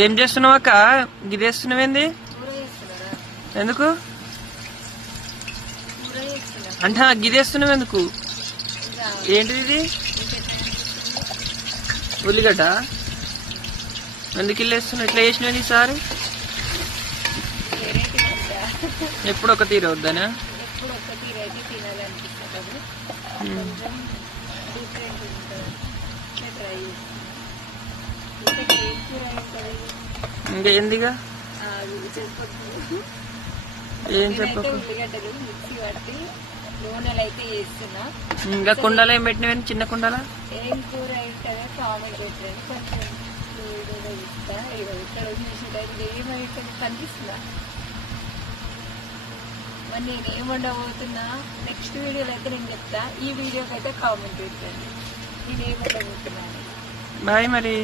ఏం చేస్తున్నావు అక్క? గిదేస్తున్నావేంది? ఎందుకు అంటే గిదేస్తున్నావు ఎందుకు? ఏంటిది ఇది? ఉల్లిగడ్డ ఎందుకు ఇల్లేస్తున్నావు? ఇట్లా చేసినవి ఈసారి ఎప్పుడు ఒక తీరు వద్దానా? ఇంకా ఎందుగా ఏం చెప్పకు. ఇంకా కుండలో ఏం పెట్టినవి? చిన్న కుండలా ఏం కూర అవుతుందో కామెంట్ పెట్టండి. కొంచెం ఇస్తా. ఇక్కడ ఏమైతుంది కనిపిస్తుందా? మరి నేను ఏం వండబోతున్నా నెక్స్ట్ వీడియోలో అయితే నేను చెప్తా. ఈ వీడియోకి అయితే కామెంట్ పెట్టండి నేను ఏం వండబోతున్నా. బాయ్ మరి.